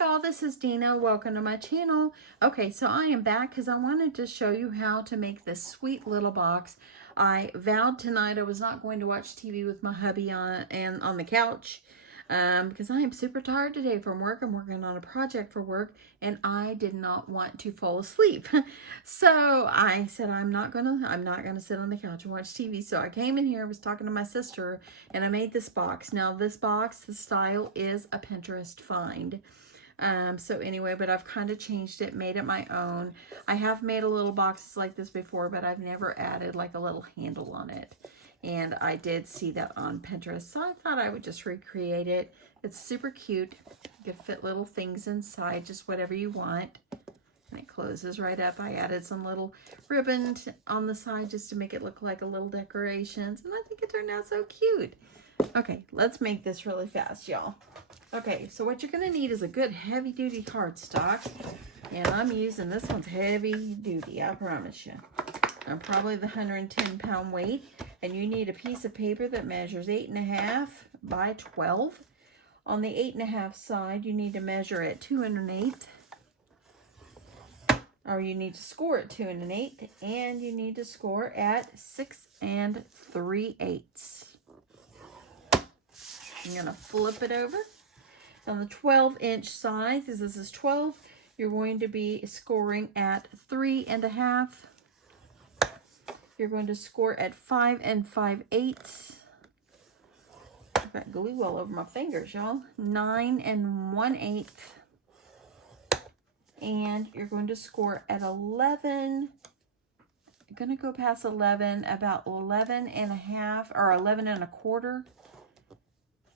y'all, this is Dina. Welcome to my channel. Okay, so I am back because I wanted to show you how to make this sweet little box. I vowed tonight I was not going to watch TV with my hubby on the couch because I am super tired today from work. I'm working on a project for work and I did not want to fall asleep. So I said I'm not gonna sit on the couch and watch TV. So I came in here, I was talking to my sister, and I made this box. Now this box, the style is a Pinterest find. So anyway, but I've kind of changed it, made it my own. I have made a little boxes like this before, but I've never added like a little handle on it. And I did see that on Pinterest, so I thought I would just recreate it. It's super cute. You can fit little things inside, just whatever you want. And it closes right up. I added some little ribbon on the side just to make it look like a little decorations. And I think it turned out so cute. Okay, let's make this really fast, y'all. Okay, so what you're going to need is a good heavy-duty cardstock. And I'm using, this one's heavy-duty, I promise you. I'm probably the 110-pound weight. And you need a piece of paper that measures 8.5 by 12. On the 8.5 side, you need to measure at 2 1/8. Or you need to score at 2 1/8. And you need to score at 6 3/8. I'm going to flip it over. On the 12-inch side, because this is 12, you're going to be scoring at 3 1/2. You're going to score at 5 5/8. I've got glue all over my fingers, y'all. 9 1/8. And you're going to score at 11. You're going to go past 11, about 11 1/2 or 11 1/4.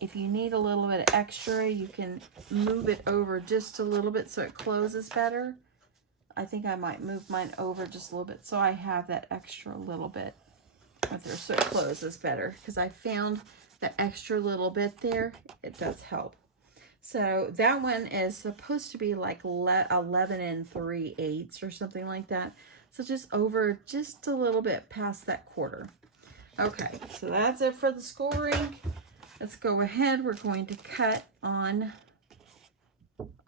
If you need a little bit extra, you can move it over just a little bit so it closes better. I think I might move mine over just a little bit so I have that extra little bit right there so it closes better, because I found that extra little bit there, it does help. So that one is supposed to be like 11 3/8 or something like that. So just over just a little bit past that quarter. Okay, so that's it for the scoring. Let's go ahead. We're going to cut on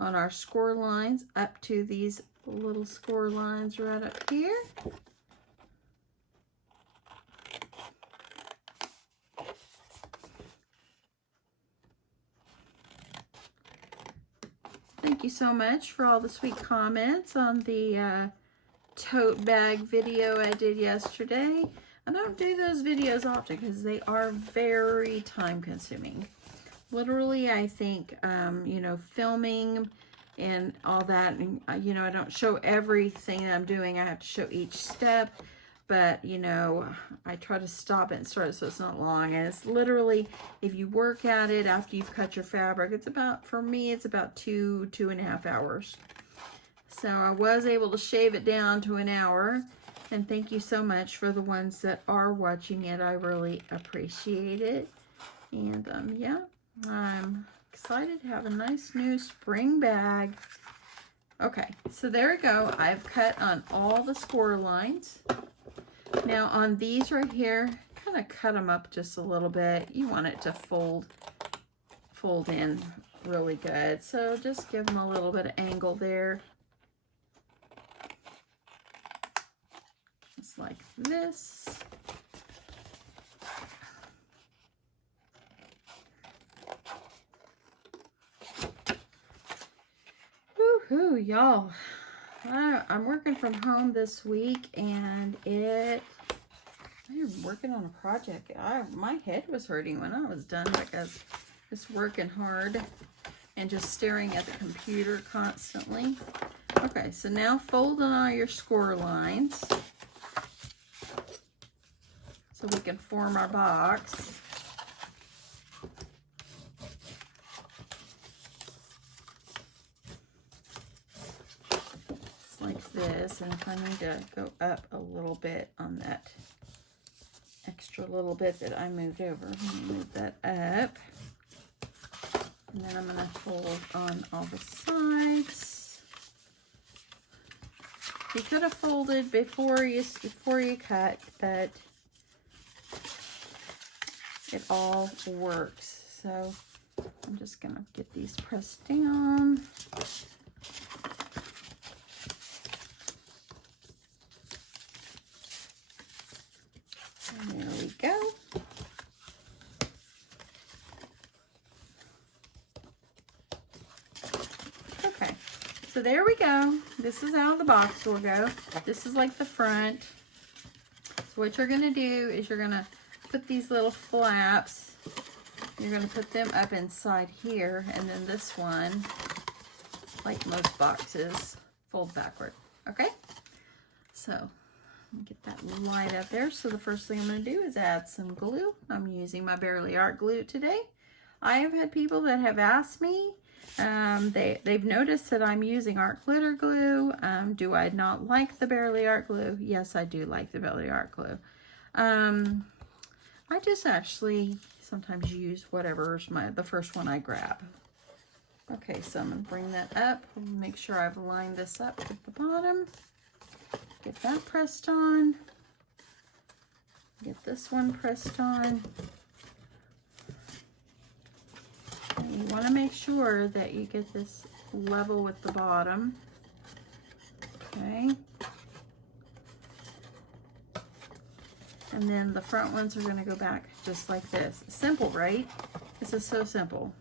our score lines up to these little score lines right up here. Thank you so much for all the sweet comments on the tote bag video I did yesterday. I don't do those videos often because they are very time consuming. Literally, I think, you know, filming and all that, and, you know, I don't show everything I'm doing. I have to show each step, but, you know, I try to stop it and start it so it's not long. And it's literally, if you work at it after you've cut your fabric, it's about, for me, it's about 2.5 hours. So I was able to shave it down to an hour. And thank you so much for the ones that are watching it. I really appreciate it. And yeah, I'm excited to have a nice new spring bag. Okay, so there we go. I've cut on all the score lines. Now on these right here, kind of cut them up just a little bit. You want it to fold in really good. So just give them a little bit of angle there. Just like this. Woohoo, y'all. I'm working from home this week, and I am working on a project. My head was hurting when I was done because just working hard and just staring at the computer constantly. Okay, so now fold in all your score lines so we can form our box. Like this, and if I need to go up a little bit on that extra little bit that I moved over, I'm going to move that up, and then I'm going to fold on all the sides. You could have folded before you cut, but it all works. So I'm just going to get these pressed down. And there we go. Okay, so there we go. This is how the box will go. This is like the front. So what you're going to do is you're going to put these little flaps. You're going to put them up inside here, and then this one, like most boxes, fold backward. Okay? So, let me get that light up there. So the first thing I'm going to do is add some glue. I'm using my Barely Art glue today. I have had people that have asked me, they've noticed that I'm using art glitter glue. Do I not like the Barely Art glue? Yes, I do like the Barely Art glue. I just actually sometimes use whatever's the first one I grab. Okay, so I'm going to bring that up. Make sure I've lined this up at the bottom. Get that pressed on. Get this one pressed on. And you want to make sure that you get this level with the bottom. Okay. And then the front ones are going to go back just like this. Simple, right? This is so simple.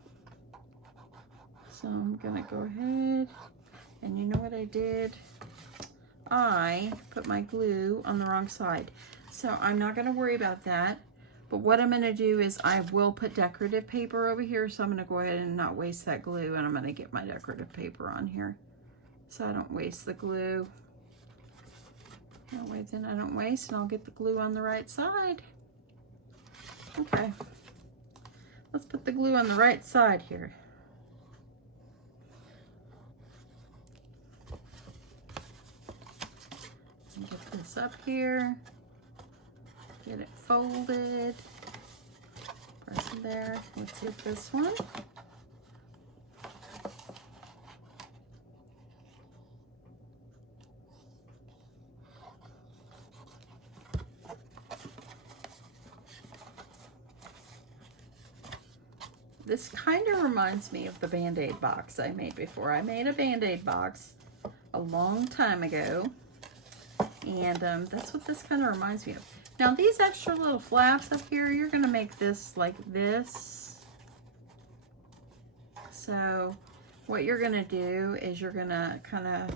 So I'm going to go ahead, and you know what I did? I put my glue on the wrong side. So I'm not going to worry about that. But what I'm going to do is I will put decorative paper over here. So I'm going to go ahead and not waste that glue, and I'm going to get my decorative paper on here so I don't waste the glue. That way then I don't waste, and I'll get the glue on the right side. Okay, let's put the glue on the right side here. Get this up here, get it folded, press it there. Let's get this one. This kind of reminds me of the Band-Aid box I made before. I made a Band-Aid box a long time ago, and that's what this kind of reminds me of. Now these extra little flaps up here, you're going to make this like this. So what you're going to do is you're going to kind of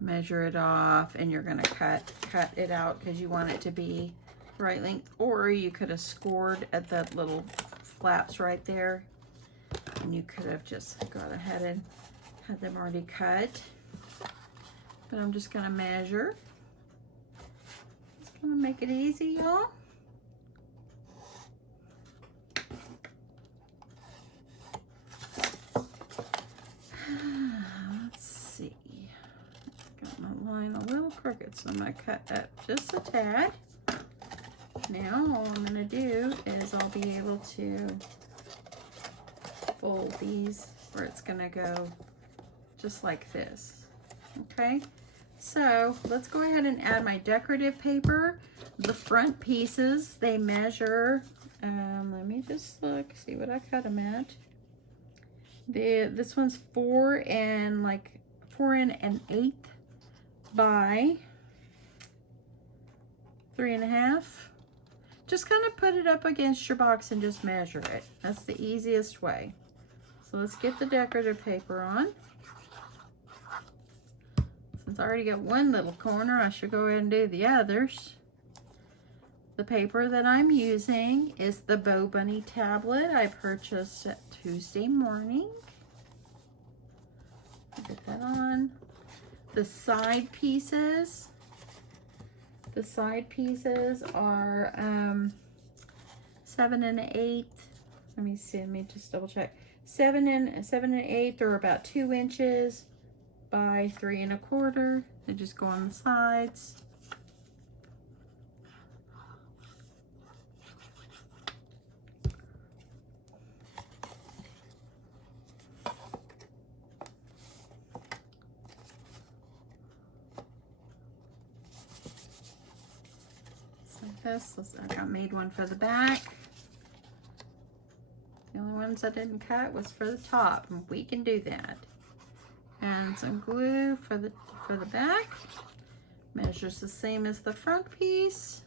measure it off, and you're going to cut it out because you want it to be the right length, or you could have scored at that little flaps right there, and you could have just gone ahead and had them already cut. But I'm just going to measure. Just going to make it easy, y'all. Let's see. Got my line a little crooked, so I'm going to cut that just a tad. Now all I'm going to do is I'll be able to fold these where it's going to go just like this. Okay, so let's go ahead and add my decorative paper. The front pieces, they measure, let me just look, see what I cut them at. This one's 4 and 1/8 by 3.5. Just kind of put it up against your box and just measure it. That's the easiest way. So let's get the decorative paper on. Since I already got one little corner, I should go ahead and do the others. The paper that I'm using is the Bow Bunny tablet I purchased Tuesday morning. Get that on. The side pieces. The side pieces are 7 1/8. Let me see. Let me just double check. 7 1/8, or about 2 inches by 3 1/4. They just go on the sides. This. I made one for the back. The only one ones I didn't cut was for the top, and we can do that. And some glue for the back. Measures the same as the front piece.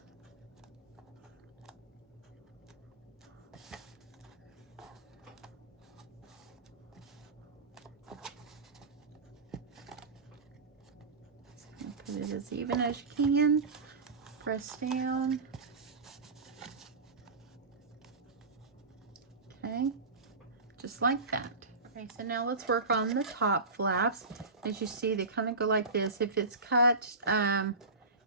Put it as even as you can. Press down. Okay, just like that. Okay, so now let's work on the top flaps. As you see, they kind of go like this. If it's cut,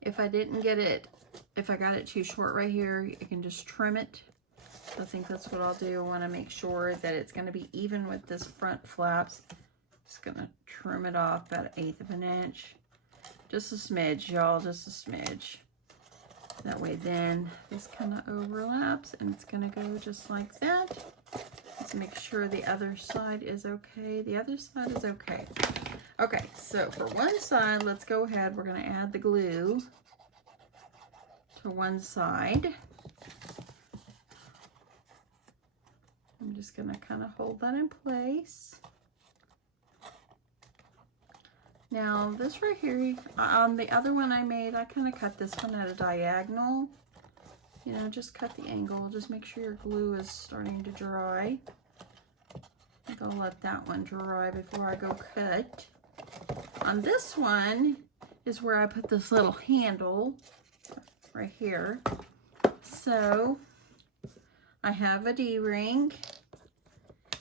if I didn't get it, if I got it too short right here, you can just trim it. So I think that's what I'll do. I want to make sure that it's going to be even with this front flaps. Just going to trim it off about 1/8 of an inch. Just a smidge, y'all, just a smidge. That way then this kind of overlaps, and it's going to go just like that. Let's make sure the other side is okay. The other side is okay. Okay, so for one side, let's go ahead. We're going to add the glue to one side. I'm just going to kind of hold that in place. Now this right here, on the other one I made, I kind of cut this one at a diagonal. You know, just cut the angle. Just make sure your glue is starting to dry. I think I'll let that one dry before I go cut. On this one is where I put this little handle right here. So I have a D-ring,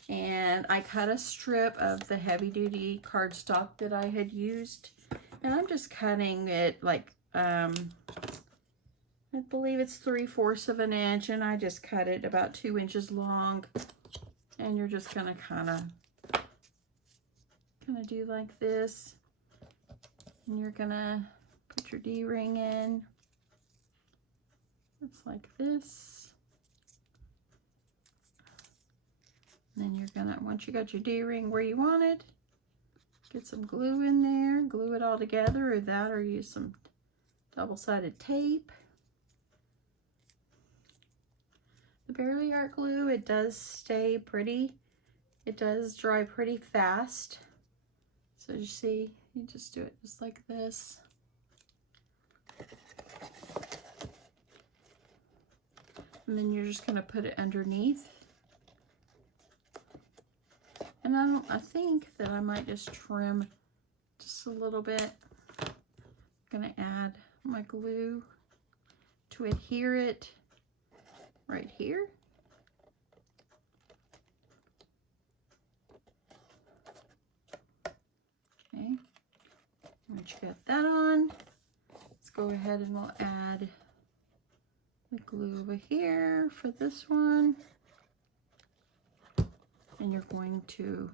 and I cut a strip of the heavy-duty cardstock that I had used, and I'm just cutting it like I believe it's 3/4 of an inch, and I just cut it about 2 inches long. And you're just gonna kind of do like this, and you're gonna put your D-ring in. It's like this. And then you're gonna, once you got your D-ring where you want it, get some glue in there, glue it all together, or that, or use some double-sided tape. The Barely Art glue, it does stay pretty. It does dry pretty fast. So you see, you just do it just like this. And then you're just gonna put it underneath. And I think that I might just trim just a little bit. I'm gonna add my glue to adhere it right here. Okay, once you got that on, let's go ahead and we'll add the glue over here for this one. And you're going to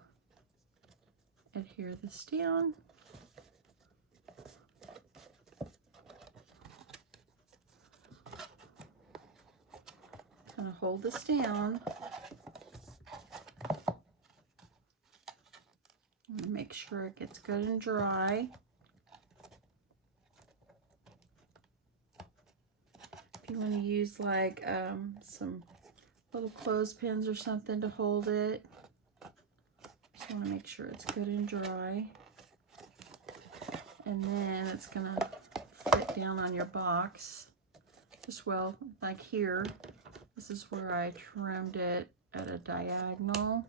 adhere this down. Kind of hold this down. And make sure it gets good and dry. If you want to use like some little clothespins or something to hold it. Just want to make sure it's good and dry. And then it's going to fit down on your box. Just well, like here. This is where I trimmed it at a diagonal,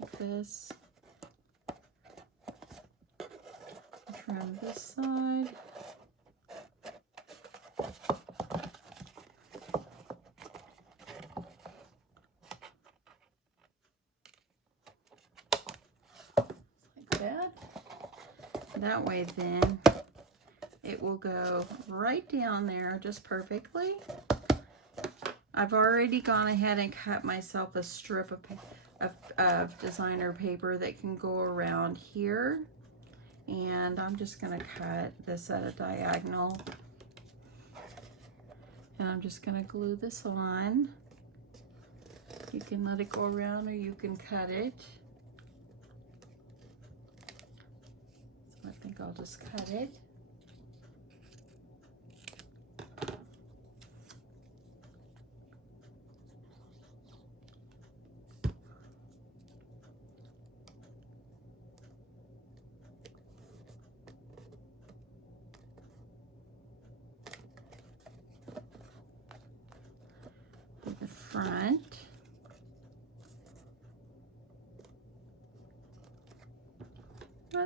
like this. Trim this side. Like that. That way then, it will go right down there just perfectly. I've already gone ahead and cut myself a strip of designer paper that can go around here. And I'm just going to cut this at a diagonal. And I'm just going to glue this on. You can let it go around or you can cut it. So I think I'll just cut it.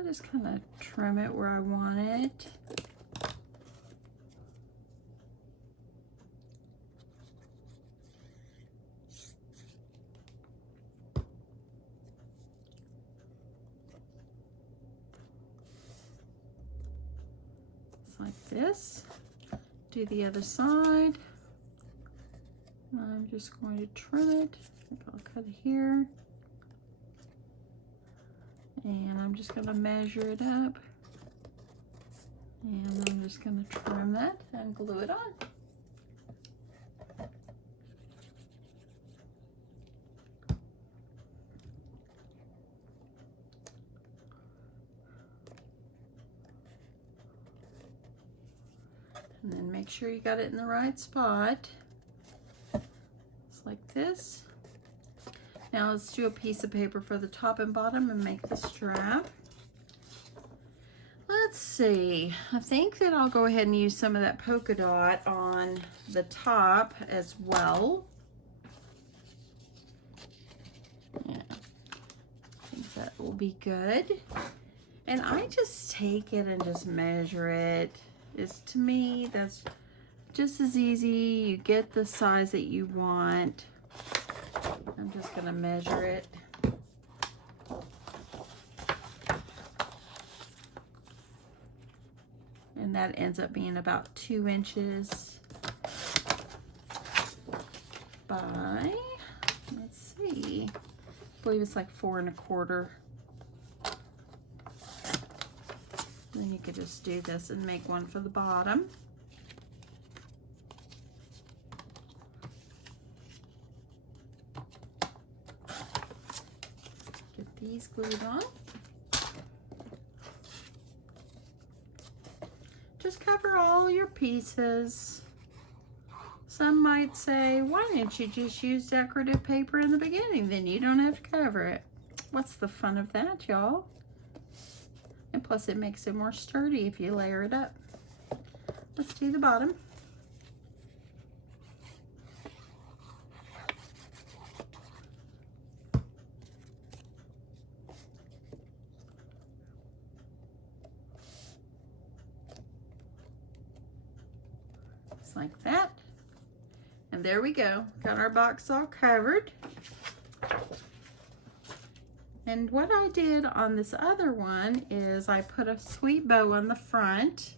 I just kind of trim it where I want it. Like this. Do the other side. I'm just going to trim it. I think I'll cut it here. And I'm just going to measure it up. And I'm just going to trim it and glue it on. And then make sure you got it in the right spot. Just like this. Now let's do a piece of paper for the top and bottom and make the strap. Let's see. I think that I'll go ahead and use some of that polka dot on the top as well. Yeah, I think that will be good. And I just take it and just measure it. To me, that's just as easy. You get the size that you want. I'm just going to measure it. And that ends up being about 2 inches by, let's see, I believe it's like 4 1/4. Then you could just do this and make one for the bottom. Get these glued on. Just cover all your pieces. Some might say, why didn't you just use decorative paper in the beginning? Then you don't have to cover it. What's the fun of that, y'all? And plus it makes it more sturdy if you layer it up. Let's do the bottom. Just like that. And there we go. Got our box all covered. And what I did on this other one is I put a sweet bow on the front,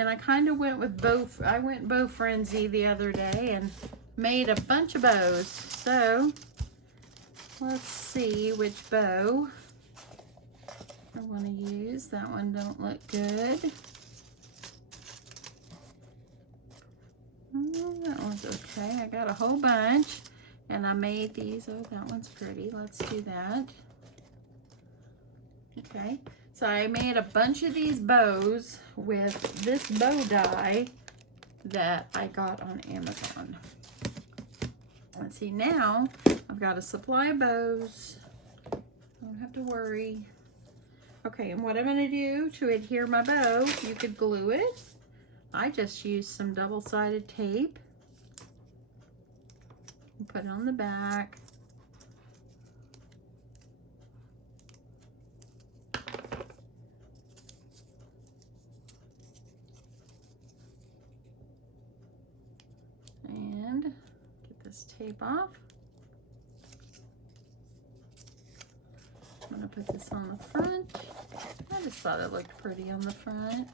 and I kind of went with I went bow frenzy the other day and made a bunch of bows. So let's see which bow I want to use. That one don't look good. Oh, that one's okay. I got a whole bunch, and I made these. Oh, that one's pretty. Let's do that. Okay, so I made a bunch of these bows with this bow die that I got on Amazon. Let's see, now I've got a supply of bows. Don't have to worry. Okay, and what I'm going to do to adhere my bow, you could glue it. I just used some double-sided tape and put it on the back. And get this tape off. I'm going to put this on the front. I just thought it looked pretty on the front.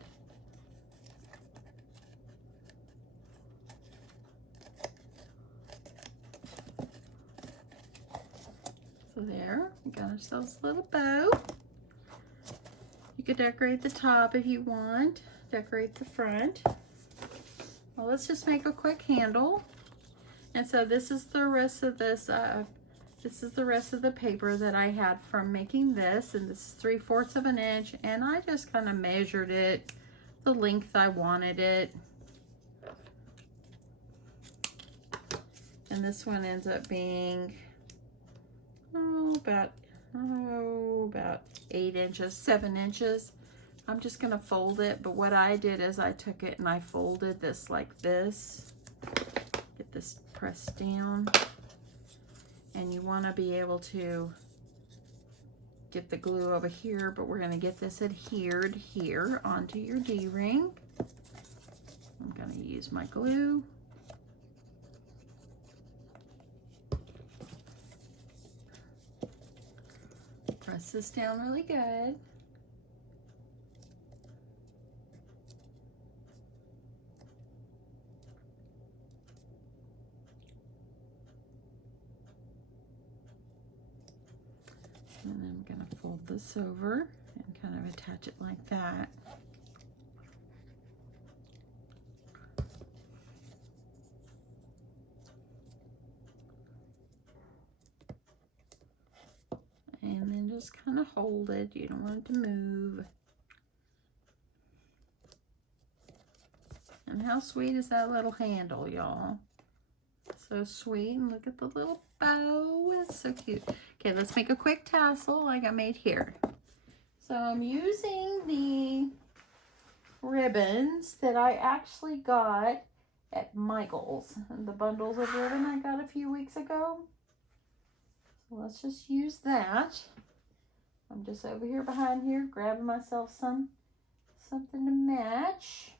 So there, we got ourselves a little bow. You could decorate the top if you want, decorate the front. Well, let's just make a quick handle. And so this is the rest of this, this is the rest of the paper that I had from making this, and this is 3/4 of an inch, and I just kind of measured it the length I wanted it. And this one ends up being about 8 inches, 7 inches. I'm just gonna fold it, but what I did is I took it and I folded this like this. Get this pressed down. And you wanna be able to get the glue over here, but we're going to get this adhered here onto your D-ring. I'm going to use my glue. Press this down really good. And then I'm going to fold this over and kind of attach it like that. And then just kind of hold it. You don't want it to move. And how sweet is that little handle, y'all? So sweet. And look at the little bow. It's so cute. Okay, let's make a quick tassel like I made here. So I'm using the ribbons that I actually got at Michael's. The bundles of ribbon I got a few weeks ago. So let's just use that. I'm just over here behind here grabbing myself something to match.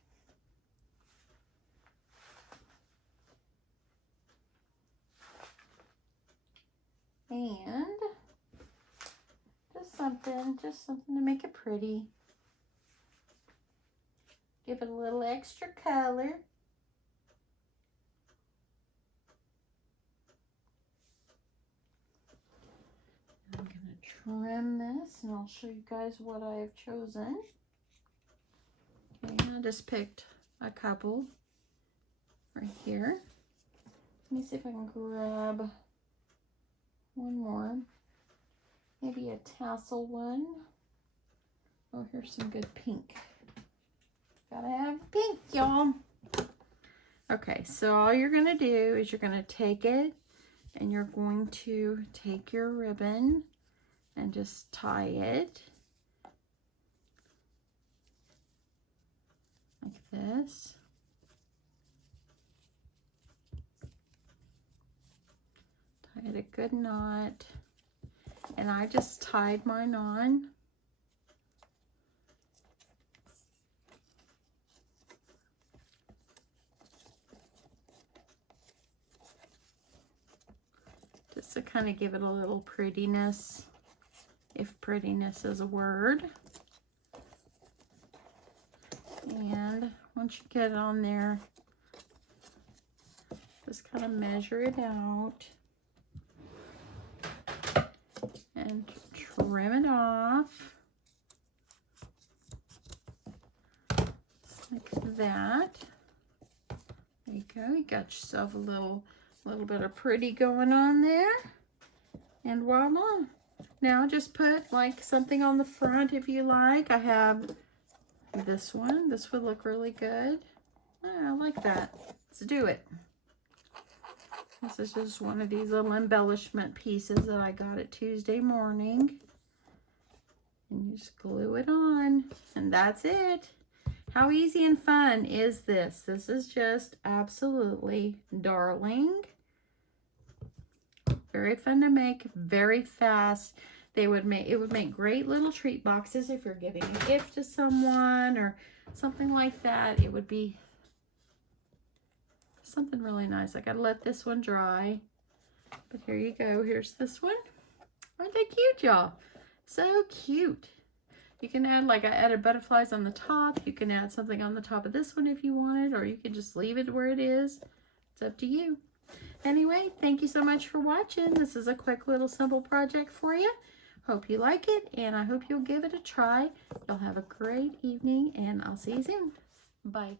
And just something to make it pretty. Give it a little extra color. I'm going to trim this and I'll show you guys what I have chosen. Okay, I just picked a couple right here. Let me see if I can grab one more. Maybe a tassel one. Oh, here's some good pink. Gotta have pink, y'all. Okay, so all you're gonna do is you're gonna take it and you're going to take your ribbon and just tie it like this. Tie it a good knot. And I just tied mine on. Just to kind of give it a little prettiness, if prettiness is a word. And once you get it on there, just kind of measure it out. And trim it off just like that. There you go. You got yourself a little bit of pretty going on there, and voila. Now just put like something on the front if you like. I have this one. This would look really good. I like that. Let's do it. This is just one of these little embellishment pieces that I got at Tuesday morning. And you just glue it on. And that's it. How easy and fun is this? This is just absolutely darling. Very fun to make. Very fast. It would make great little treat boxes if you're giving a gift to someone or something like that. It would be something really nice. I gotta let this one dry, but here you go. Here's this one. Aren't they cute, y'all? So cute. You can add, like I added butterflies on the top. You can add something on the top of this one if you wanted, or you can just leave it where it is. It's up to you. Anyway, thank you so much for watching. This is a quick little simple project for you. Hope you like it, and I hope you'll give it a try. You'll have a great evening, and I'll see you soon. Bye.